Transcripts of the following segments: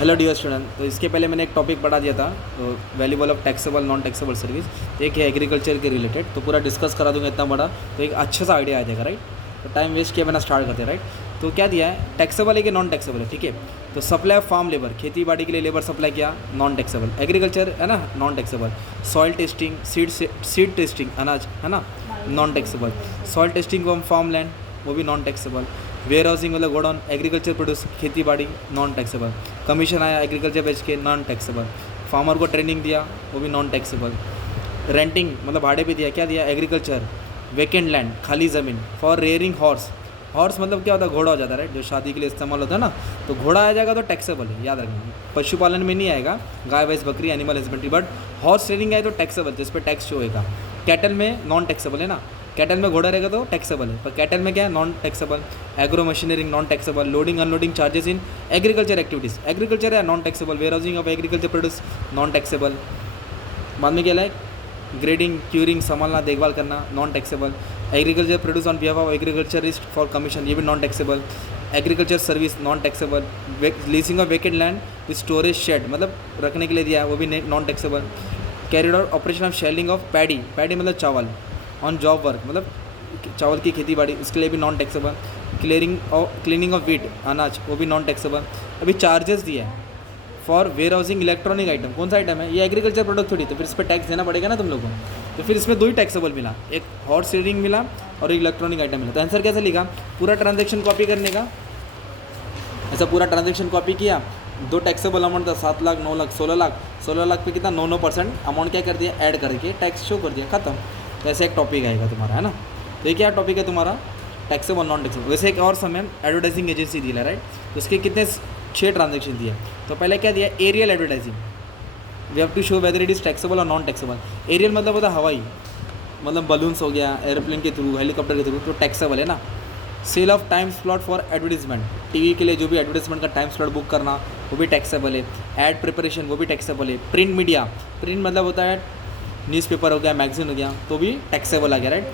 Hello dear student. तो इसके पहले मैंने एक टॉपिक पढ़ा दिया था, तो valuable of taxable non taxable service. एक है एग्रीकल्चर के रिलेटेड, तो पूरा डिस्कस करा दूंगा इतना बड़ा, तो एक अच्छा सा आइडिया आ जाएगा, राइट। तो टाइम वेस्ट किया मैंने स्टार्ट करते, राइट। तो क्या दिया है, टैक्सेबल है कि नॉन टैक्सेबल है, ठीक है। तो सप्लाई ऑफ फार्म लेबर, खेती बाड़ी के लिए लेबर सप्लाई किया, नॉन टैक्सेबल। एग्रीकल्चर है ना, non taxable. Soil testing, seed testing, अनाज है ना, non taxable. Soil testing on farm land, वो भी नॉन टैक्सेबल। वेयर हाउसिंग मतलब गोडाउन, एग्रीकल्चर प्रोड्यूस, खेती बाड़ी, नॉन टैक्सेबल। कमीशन आया एग्रीकल्चर बेच के, नॉन टैक्सेबल। फार्मर को ट्रेनिंग दिया, वो भी नॉन टैक्सेबल। रेंटिंग मतलब भाड़े पे दिया, क्या दिया, एग्रीकल्चर। वेकेंट लैंड, खाली ज़मीन। फॉर रेयरिंग हॉर्स, हॉर्स मतलब क्या होता है, घोड़ा हो जाता है, राइट, जो शादी के लिए इस्तेमाल होता है ना। तो घोड़ा आ जाएगा तो टैक्सेबल है, याद रखना। पशुपालन में नहीं आएगा, गाय भैंस बकरी animal husbandry, but horse training आए तो टैक्सेबल, जिस पर टैक्स शो होगा। कैटल में नॉन टैक्सेबल है ना, कैटल में घोड़ा रहेगा तो टैक्सेबल है, पर कैटल में क्या है, non taxable. Agro machinery non taxable. Loading unloading charges in agriculture activities, agriculture है non taxable. Warehousing of agriculture produce, non taxable. बाद में क्या है, ग्रेडिंग क्यूरिंग, संभालना देखभाल करना, non taxable. Agriculture produce on behalf of agriculturist for commission, ये भी non taxable. Agriculture service non taxable. Leasing of vacant land with storage shed, मतलब रखने के लिए दिया है, वो भी non taxable. Carried out operation of shelling of paddy, paddy मतलब चावल। ऑन जॉब वर्क मतलब चावल की खेती बाड़ी, इसके लिए भी non taxable. Cleaning of wheat, अनाज, वो भी नॉन टैक्सेबल। अभी चार्जेस दिया है for warehousing electronic item, कौन सा आइटम है ये, एग्रीकल्चर प्रोडक्ट थोड़ी, तो फिर इस पर टैक्स देना पड़ेगा ना तुम लोगों को। तो फिर इसमें दो ही टैक्सेबल मिला, एक हॉर्स ट्रेडिंग मिला और इलेक्ट्रॉनिक आइटम मिला। तो आंसर कैसे लिखा, पूरा ट्रांजेक्शन कॉपी करने का, ऐसा पूरा ट्रांजेक्शन कॉपी किया। दो टैक्सेबल अमाउंट था, 7 लाख 9 लाख 16 लाख। 16 लाख पे कितना, 9% अमाउंट क्या कर दिया, ऐड करके टैक्स शो कर दिया, खत्म। तो ऐसे एक टॉपिक आएगा तुम्हारा, है ना। तो ये क्या टॉपिक है तुम्हारा, टैक्सेबल नॉन टैक्सेबल। वैसे एक और समय एडवर्टाइजिंग एजेंसी दी है, राइट। तो उसके कितने 6 ट्रांजेक्शन दिए। तो पहले क्या दिया, aerial advertising, we have to show whether it is taxable और नॉन टैक्सेबल। एरियल मतलब होता है हवाई, मतलब बलून्स हो गया, एरोप्लेन के थ्रू, हेलीकॉप्टर के थ्रू, तो टैक्सेबल है ना। Sale of time slot for advertisement, TV के लिए जो भी एडवर्टीजमेंट का टाइम स्लॉट बुक करना, वो भी टैक्सेबल है। एड प्रिपरेशन, वो भी टैक्सेबल है। प्रिंट मीडिया, प्रिंट मतलब होता है न्यूज़पेपर हो गया, मैगजीन हो गया, तो भी टैक्सेबल आ गया, राइट।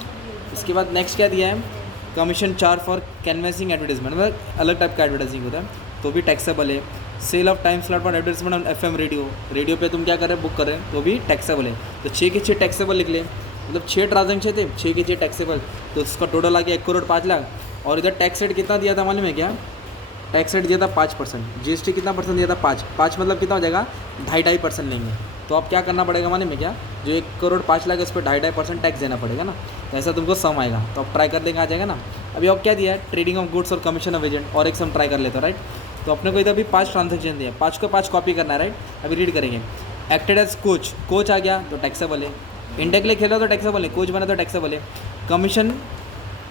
इसके बाद नेक्स्ट क्या दिया है, commission charge for canvassing advertisement, मतलब अलग टाइप का एडवर्टाइजिंग होता है, तो भी टैक्सेबल है। Sale of time slot for advertisement on FM radio, radio पे तुम क्या कर रहे हैं, बुक कर रहे हैं, तो भी टैक्सेबल है। तो 6 के 6 टैक्सेबल लिख ले, मतलब 6 ट्रांजेक्शन थे, 6 के 6 टैक्सेबल, तो उसका टोटल आ गया 1 करोड़ 5 लाख। और इधर टैक्स रेट कितना दिया था मालूम है क्या, टैक्स रेट दिया था 5%। GST कितना परसेंट दिया था, 5 मतलब कितना हो जाएगा, 2.5% लेंगे। तो अब क्या करना पड़ेगा मालूम है क्या, जो 1 करोड़ 5 लाख है उस पर 2.5% टैक्स देना पड़ेगा ना। तो ऐसा तुमको सम आएगा, तो अब ट्राई कर देंगे, आ जाएगा ना। अभी अब क्या दिया है, ट्रेडिंग ऑफ गुड्स और कमीशन ऑफ एजेंट, और एक सम ट्राई कर लेते हो, राइट। तो अपने को इधर भी 5 ट्रांजेक्शन दिया, 5 को 5 कॉपी करना है, राइट। अभी रीड करेंगे। एक्टेड एज कोच, कोच आ गया तो टैक्सेबल है। इंडिया के लिए खेला तो टैक्सेबल है, कोच बना तो टैक्सेबल है। कमीशन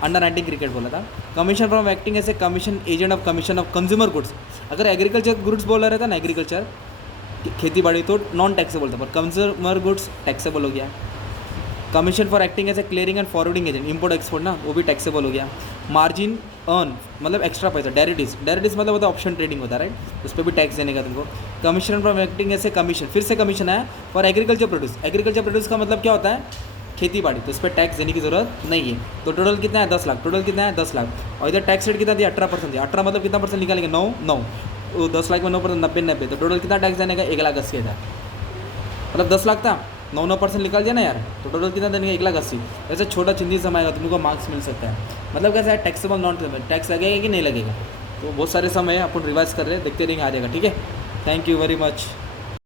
अंडर 19 क्रिकेट बोला था। Commission from acting as a commission agent of commission of consumer goods, अगर एग्रीकल्चर गुड्स बोला रहता ना, एग्रीकल्चर खेती बाड़ी, तो नॉन टैक्सेबल था, पर कंज्यूमर गुड्स टैक्सेबल हो गया। Commission for acting as a clearing and forwarding agent, import export ना, वो भी टैक्सेबल हो गया। मार्जिन अर्न मतलब एक्स्ट्रा पैसा, डेरिवेटिव्स, डेरिवेटिव्स मतलब होता है ऑप्शन ट्रेडिंग होता है, राइट, उस पर भी टैक्स देने का तुमको। Commission from acting as a commission, फिर से कमीशन है for agriculture produce, agriculture produce का मतलब क्या होता है, खेती बाड़ी, तो इस पर टैक्स देने की जरूरत नहीं है। तो टोटल कितना है, 10 लाख, टोटल कितना है 10 लाख। और इधर टैक्स रेट कितना दिया, 18% दिया। 18 मतलब कितना परसेंट निकालेंगे, 9 तो 10 लाख में 9%, 90, तो टोटल कितना टैक्स देने का, 1,80,000। मतलब 10 लाख था, 9% निकाल दिया ना यार, तो टोटल कितना देने का, 1,80,000। वैसे छोटा चिंदी सम आएगा, तुमको मार्क्स मिल सकता है। मतलब कैसा है, टैक्सेबल नॉन टैक्सेबल, टैक्स लगेगा कि नहीं लगेगा, तो बहुत सारे समय अपन रिवाइज कर रहे हैं, देखते रहेंगे, आ जाएगा, ठीक है। Thank you very much.